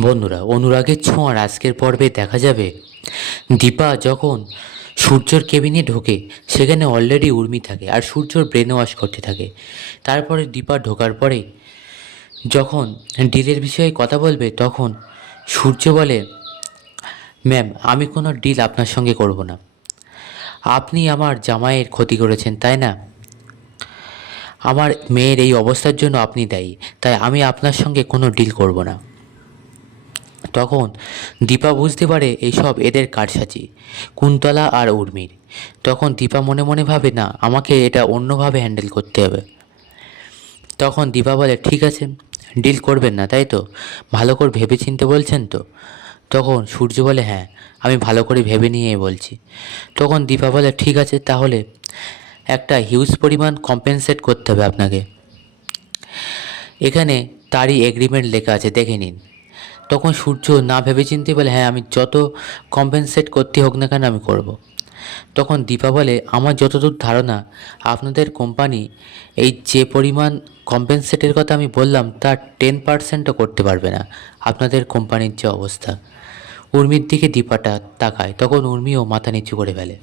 বন্ধুরা, অনুরাগের ছোঁয়ার আজকের পর্বে দেখা যাবে। দীপা যখন সূর্যর কেবিনে ঢোকে, সেখানে অলরেডি উর্মি থাকে আর সূর্যর ব্রেন ওয়াশ করতে থাকে। তারপরে দীপা ঢোকার পরে যখন ডিলের বিষয়ে কথা বলবে, তখন সূর্য বলে ম্যাম আমি কোনো ডিল আপনার সঙ্গে করব না। আপনি আমার জামাইয়ের ক্ষতি করেছেন, তাই না? আমার মেয়ের এই অবস্থার জন্য আপনি দায়ী, তাই আমি আপনার সঙ্গে কোনো ডিল করব না। তখন দীপা বুঝতে পারে এইসব এদের কারসাজি, কুন্তলা আর উর্মির। তখন দীপা মনে মনে ভাবে, না, আমাকে এটা অন্যভাবে হ্যান্ডেল করতে হবে। তখন দীপা বলে, ঠিক আছে, ডিল করবেন না, তাই তো? ভালো করে ভেবে চিনতে বলছেন তো? তখন সূর্য বলে হ্যাঁ আমি ভালো করে ভেবে নিয়ে বলছি। তখন দীপা বলে, ঠিক আছে, তাহলে একটা হিউজ পরিমাণ কম্পেনসেট করতে হবে আপনাকে। এখানে তারই এগ্রিমেন্ট লেখা আছে, দেখে নিন। তখন সূর্য না ভেবে চিনতে বলে হ্যাঁ আমি যত কম্পেনসেট করতে হোক না কেন আমি করব। তখন দীপা বলে, আমার যতদূর ধারণা, আপনাদের কোম্পানি এই যে পরিমাণ কম্পেনসেটের কথা আমি বললাম তার টেন পার্সেন্টও করতে পারবে না। আপনাদের কোম্পানির যে অবস্থা। উর্মির দিকে দীপাটা তাকায়। তখন উর্মিও মাথা নিচু করে ফেলে।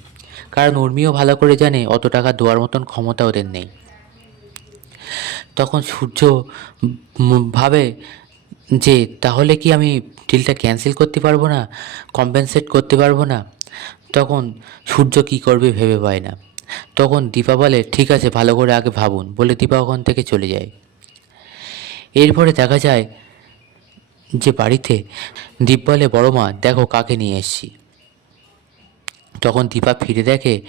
কারণ উর্মিও ভালো করে জানে, অত টাকা দেওয়ার মতন ক্ষমতা ওদের নেই। তখন সূর্য ভাবে যে, তাহলে কি আমি ডিলটা ক্যান্সেল করতে পারব না? কম্পেনসেট করতে পারব না? তখন সূর্য কি করবে ভেবে পায় না। তখন দীপা বলে, ঠিক আছে, ভালো করে আগে ভাবুন। বলে দীপা ওখান থেকে চলে যায়। এরপরে দেখা যায় যে, বাড়িতে দীপ বলে, বড় মা, দেখো কাকে নিয়ে এসছি। তখন দীপা ফিরে দেখে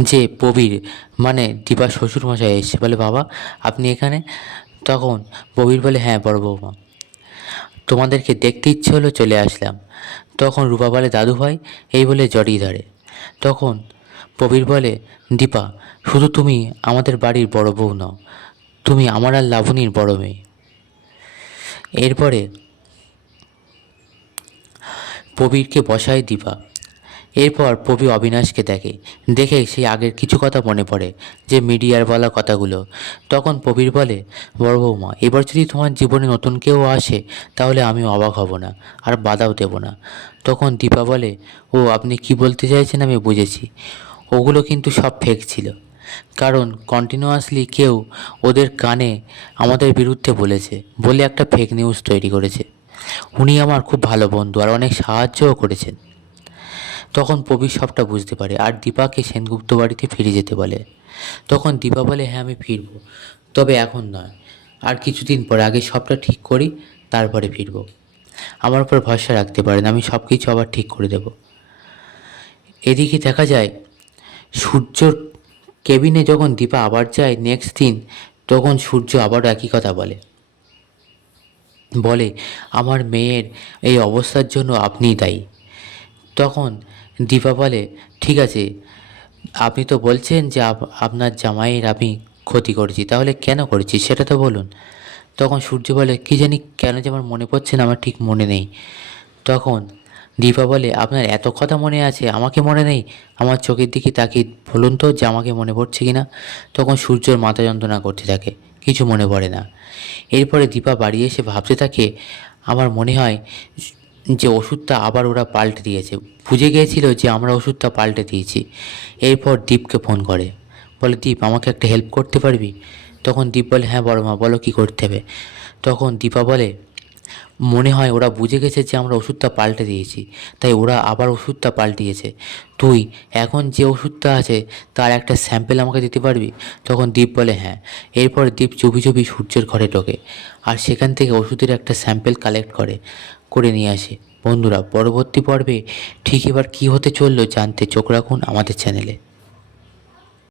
যে, প্রবীর মানে দীপা শ্বশুরমশাই এসছে। বলে, বাবা, আপনি এখানে? তখন প্রবীর বলে হ্যাঁ বড় বৌমা। তোমাদেরকে দেখতে ইচ্ছে হলো চলে আসলাম। তখন রূপা বলে, দাদু ভাই, এই বলে জড়িয়ে ধরে। তখন প্রবীর বলে, দীপা, শুধু তুমি আমাদের বাড়ির বড় বউ নও, তুমি আমার আর লাবণীর বড় মেয়ে। এরপরে প্রবীরকে বসায় দীপা। এরপর প্রবীর অবিনাশকে দেখে। দেখে সেই আগের কিছু কথা মনে পড়ে, যে মিডিয়ার বলা কথাগুলো। তখন প্রবীর বলে, বড় বৌমা, এবার যদি তোমার জীবনে নতুন কেউ আসে, তাহলে আমি অবাক হব না, আর বাধাও দেব না। তখন দীপা বলে, ও, আপনি কি বলতে চাইছেন আমি বুঝেছি। ওগুলো কিন্তু সব ফেক ছিল। কারণ কন্টিনিউয়াসলি কেউ ওদের কানে আমাদের বিরুদ্ধে বলেছে, বলে একটা ফেক নিউজ তৈরি করেছে। উনি আমার খুব ভালো বন্ধু, আর অনেক সাহায্যও করেছেন। তখন প্রবীর সবটা বুঝতে পারে আর দীপাকে সেনগুপ্ত বাড়িতে ফিরে যেতে বলে। তখন দীপা বলে হ্যাঁ আমি ফিরবো। তবে এখন নয়। আর কিছুদিন পরে আগে সবটা ঠিক করি, তারপরে ফিরবো। আমার উপর ভরসা রাখতে পারেন, আমি সব কিছু আবার ঠিক করে দেব। এদিকে দেখা যায় সূর্যর কেবিনে যখন দীপা আবার যায় নেক্সট দিন, তখন সূর্য আবারও একই কথা বলে। বলে, আমার মেয়ের এই অবস্থার জন্য আপনিই দায়ী। তখন দীপা বলে, ঠিক আছে, আপনি তো বলছেন যে আপ- আপনার জামাইয়ের আমি ক্ষতি করেছি, তাহলে কেন করেছি সেটা তো বলুন। তখন সূর্য বলে, কি জানি, কেন যে আমার মনে পড়ছে না, আমার ঠিক মনে নেই। তখন দীপা বলে, আপনার এত কথা মনে আছে, আমাকে মনে নেই? আমার চোখের দিকে তাকিয়ে বলুন তো যে আমাকে মনে পড়ছে কি না? তখন সূর্যর মাথা যন্ত্রণা করতে থাকে, কিছু মনে পড়ে না। এরপরে দীপা বাড়ি এসে ভাবতে থাকে, আমার মনে হয় যে ওষুধটা আবার ওরা পাল্টে দিয়েছে। বুঝে গিয়েছিল যে আমরা ওষুধটা পাল্টে দিয়েছি। এরপর দীপকে ফোন করে। বলে, দীপ, আমাকে একটা হেল্প করতে পারবি? তখন দীপ বলে হ্যাঁ বড় মা বলো কী করতে হবে? তখন দীপা বলে, মনে হয় ওরা বুঝে গেছে যে আমরা ওষুধটা পাল্টে দিয়েছি। তাই ওরা আবার ওষুধটা পাল্টিয়েছে। তুই এখন যে ওষুধটা আছে, তার একটা স্যাম্পেল আমাকে দিতে পারবি? তখন দীপ বলে হ্যাঁ। এরপর দীপ চুপি চুপি সূর্যের ঘরে ঢোকে। আর সেখান থেকে ওষুধের একটা স্যাম্পেল কালেক্ট করে। করে নিয়ে আসে। বন্ধুরা, পরবর্তী পর্বে ঠিক এবার কী হতে চলল জানতে চোখ রাখুন আমাদের চ্যানেলে।